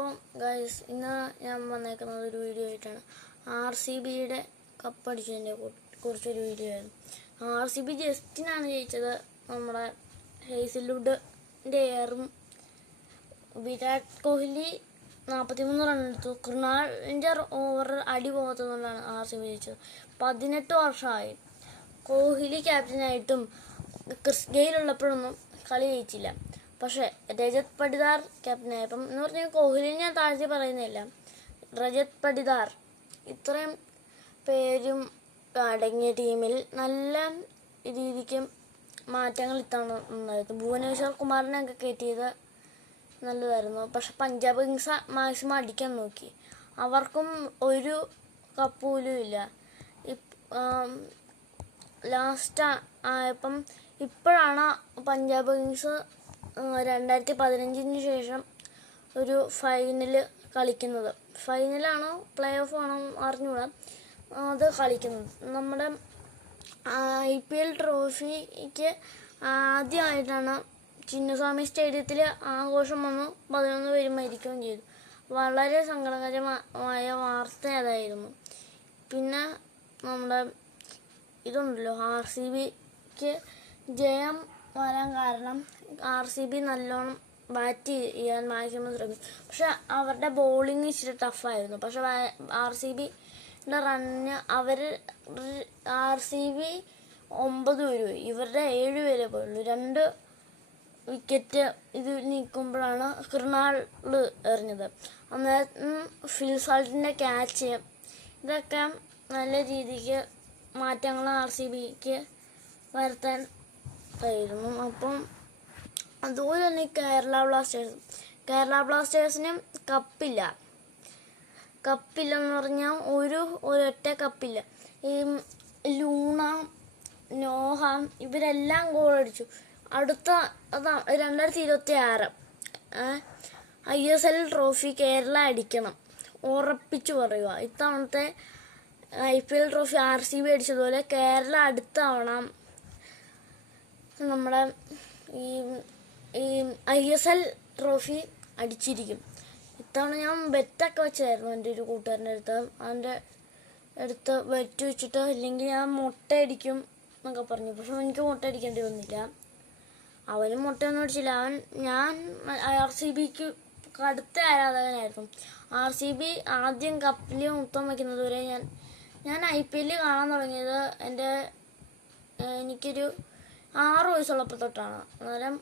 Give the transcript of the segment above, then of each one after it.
അപ്പോൾ ഗൈസ് ഇന്ന് ഞാൻ വന്നേക്കുന്നത് ഒരു വീഡിയോ ആയിട്ടാണ്. RCBയുടെ കപ്പടിച്ചതിനെ കുറിച്ചൊരു വീഡിയോ ആയിരുന്നു. RCB ജസ്റ്റിനാണ് ജയിച്ചത്. നമ്മുടെ ഹേസൽവുഡിൻ്റെ എയറും വിരാട് കോഹ്ലി 43 റൺ എടുത്തു. കൃണാലിൻ്റെ ഓവർ അടി പോകാത്തതുകൊണ്ടാണ് RCB ജയിച്ചത്. 18 വർഷമായി കോഹ്ലി ക്യാപ്റ്റനായിട്ടും ക്രിസ് ഗെയിൽ ഉള്ളപ്പോഴൊന്നും കളി ജയിച്ചില്ല. പക്ഷേ രജത് പടിദാർ ക്യാപ്റ്റനായപ്പം എന്ന് പറഞ്ഞാൽ കോഹ്ലിനെ ഞാൻ താഴ്ത്തി പറയുന്നില്ല, രജത് പടിദാർ ഇത്രയും പേരും അടങ്ങിയ ടീമിൽ നല്ല രീതിക്ക് മാറ്റങ്ങൾ ഇത്തവണ ഉണ്ടായിരുന്നു. ഭുവനേശ്വർ കുമാറിനെയൊക്കെ കയറ്റിയത് നല്ലതായിരുന്നു. പക്ഷെ പഞ്ചാബ് കിങ്സ് മാക്സിമം അടിക്കാൻ നോക്കി, അവർക്കും ഒരു കപ്പ് പോലും ഇല്ല. ലാസ്റ്റ് ആയപ്പം ഇപ്പോഴാണ് പഞ്ചാബ് കിങ്സ് 2015 ശേഷം ഒരു ഫൈനൽ കളിക്കുന്നത്. ഫൈനലാണോ പ്ലേ ഓഫ് ആണോ അറിഞ്ഞൂടാ, അത് കളിക്കുന്നത്. നമ്മുടെ IPL ട്രോഫിക്ക് ആദ്യമായിട്ടാണ് ചിന്നസ്വാമി സ്റ്റേഡിയത്തിൽ ആഘോഷം വന്നു. 11 പേര് മരിക്കുകയും ചെയ്തു. വളരെ സങ്കടകരമായ വാർത്ത അതായിരുന്നു. പിന്നെ നമ്മുടെ ഇതുണ്ടല്ലോ, RCBക്ക് ജയം വരാൻ കാരണം RCB നല്ലോണം ബാറ്റ് ചെയ്യാൻ മാക്സിമം ശ്രമിച്ചു. പക്ഷെ അവരുടെ ബോളിങ് ഇച്ചിരി ടഫായിരുന്നു. പക്ഷെ RCBയുടെ റണ്ണിന് RCB 9 പേര് പോയി, ഇവരുടെ 7 പേരെ പോയുള്ളൂ. 2 വിക്കറ്റ് ഇത് നിൽക്കുമ്പോഴാണ് കൃണാൽ എറിഞ്ഞത്. അന്നേരം ഫിൽ സാൾട്ടിൻ്റെ ക്യാച്ച്, ഇതൊക്കെ നല്ല രീതിക്ക് മാറ്റങ്ങൾ RCBക്ക് വരുത്താൻ ആയിരുന്നു. അപ്പം അതുപോലെ തന്നെ കേരള ബ്ലാസ്റ്റേഴ്സിനും കപ്പില്ലെന്ന് പറഞ്ഞാൽ ഒരൊറ്റ കപ്പില്ല. ഈ ലൂണ, നോഹ ഇവരെല്ലാം ഗോളടിച്ചു. അടുത്ത 2026 ISL ട്രോഫി കേരള അടിക്കണം, ഉറപ്പിച്ചു പറയുക. ഇത്തവണത്തെ IPL ട്രോഫി RCB അടിച്ചതുപോലെ കേരള അടുത്ത തവണ നമ്മുടെ ഈ ISL ട്രോഫി അടിച്ചിരിക്കും. ഇത്തവണ ഞാൻ ബെറ്റൊക്കെ വെച്ചായിരുന്നു എൻ്റെ ഒരു കൂട്ടുകാരൻ്റെ അടുത്ത് ബെറ്റ് വെച്ചിട്ട്, ഇല്ലെങ്കിൽ ഞാൻ മുട്ടയടിക്കും എന്നൊക്കെ പറഞ്ഞു. പക്ഷെ എനിക്ക് മുട്ടയടിക്കേണ്ടി വന്നില്ല, അവനും മുട്ടയൊന്നും അടിച്ചില്ല. ഞാൻ RCBക്ക് കടുത്ത ആരാധകനായിരുന്നു. RCB ആദ്യം കപ്പിൽ മുത്തം വയ്ക്കുന്നത് വരെ ഞാൻ IPL കാണാൻ തുടങ്ങിയത് എനിക്കൊരു 6 വയസ്സുള്ളപ്പോൾ തൊട്ടാണ്. അന്നേരം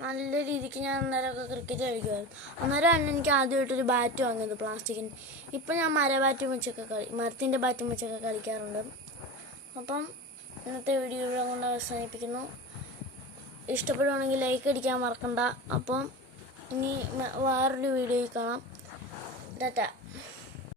നല്ല രീതിക്ക് ഞാൻ അന്നേരമൊക്കെ ക്രിക്കറ്റ് കളിക്കുമായിരുന്നു. അന്നേരം തന്നെ എനിക്ക് ആദ്യമായിട്ടൊരു ബാറ്റ് വാങ്ങിയത് പ്ലാസ്റ്റിക്കിന്. ഇപ്പം ഞാൻ മരത്തിൻ്റെ ബാറ്റും വെച്ചൊക്കെ കളിക്കാറുണ്ട്. അപ്പം ഇന്നത്തെ വീഡിയോ ഇവിടെ കൊണ്ട് അവസാനിപ്പിക്കുന്നു. ഇഷ്ടപ്പെടുവാണെങ്കിൽ ലൈക്ക് അടിക്കാൻ മറക്കണ്ട. അപ്പം ഇനി വേറൊരു വീഡിയോയിൽ കാണാം. ടാറ്റ.